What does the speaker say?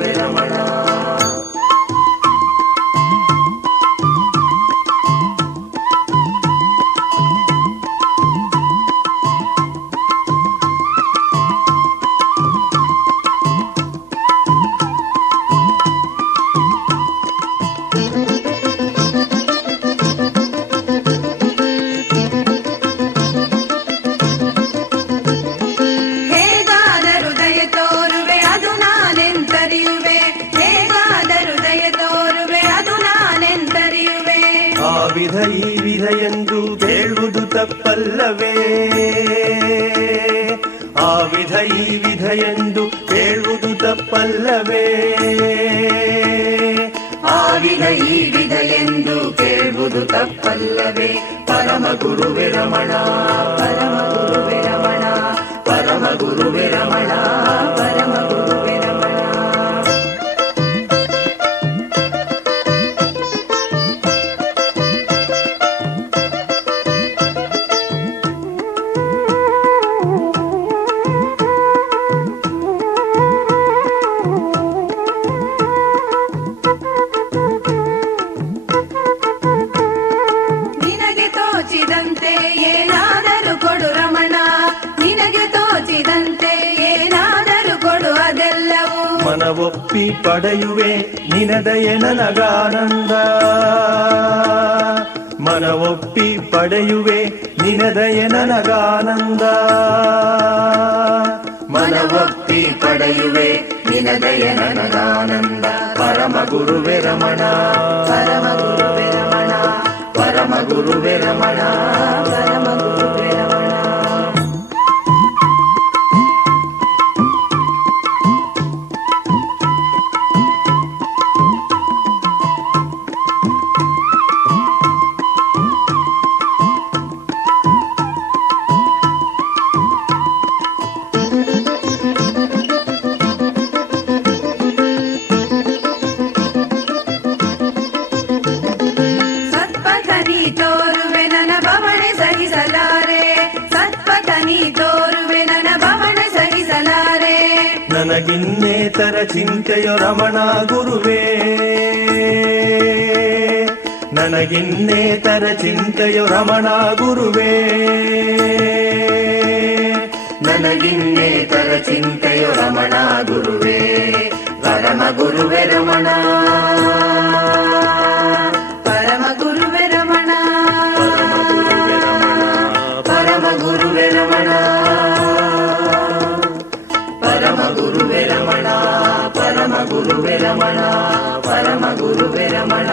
ಗುರುವೆ ರಮಣ. ವಿಧ ಈ ವಿಧ ಎಂದು ಕೇಳುವುದು ತಪ್ಪಲ್ಲವೇ? ಆ ವಿಧ ಈ ವಿಧ ಎಂದು ಕೇಳುವುದು ತಪ್ಪಲ್ಲವೇ? ಆ ವಿಧ ಈ ವಿಧ ಎಂದು ಕೇಳುವುದು ತಪ್ಪಲ್ಲವೇ? ಪರಮ ಗುರುವೆ ರಮಣ, ಪರಮ ಗುರುವೆ ರಮಣ, ಪರಮ ಗುರುವೆ ರಮಣ, ಪರಮ ಗುರುವೆ ರಮಣ. ಏನಾದರೂ ಕೊಡು ರಮಣ, ನಿನಗೆ ತೋಚಿದಂತೆ ಏನಾದರೂ ಕೊಡು ಅದೆಲ್ಲವೂ ಮನವೊಪ್ಪಿ ಪಡೆಯುವೆ ನಿನದಯ ನನಗಾನಂದ. ಮನವೊಪ್ಪಿ ಪಡೆಯುವೆ ನಿನದಯ ನನಗಾನಂದ. ಮನವೊಪ್ಪಿ ಪಡೆಯುವೆ ನಿನದಯ ನನಗಾನಂದ. ಪರಮ ಗುರುವೆ ರಮಣ, ಪರಮ ಗುರುವೆ ರಮಣ, ಪರಮ ಗುರುವೆ ರಮಣ, ಪರಮ ಗುರುವೆ ರಮಣ. ತೋರುವೆ ನನ್ನ ಭವನೆ ಸಹಿಸಲಾರೆ, ಸತ್ಪಥನಿ ತೋರುವೆ ನನ್ನ ಭವನೆ ಸಹಿಸಲಾರೆ. ನನಗಿನ್ನೇತರ ಚಿಂತೆಯೋ ರಮಣ ಗುರುವೇ, ನನಗಿನ್ನೇತರ ಚಿಂತೆಯೋ ರಮಣ ಗುರುವೇ. ನನಗಿನ್ನೇತರ ಚಿಂತೆಯೋ ರಮಣ ಗುರುವೇ, ಪರಮ ಗುರುವೆ ರಮಣ, ಪರಮ ಗುರುವೆ ರಮಣ, ಪರಮ ಗುರುವೆ ರಮಣ, ಪರಮ ಗುರುವೆ ರಮಣ, ಪರಮ ಗುರುವೆ ರಮಣ, ಪರಮ ಗುರುವೆ ರಮಣ.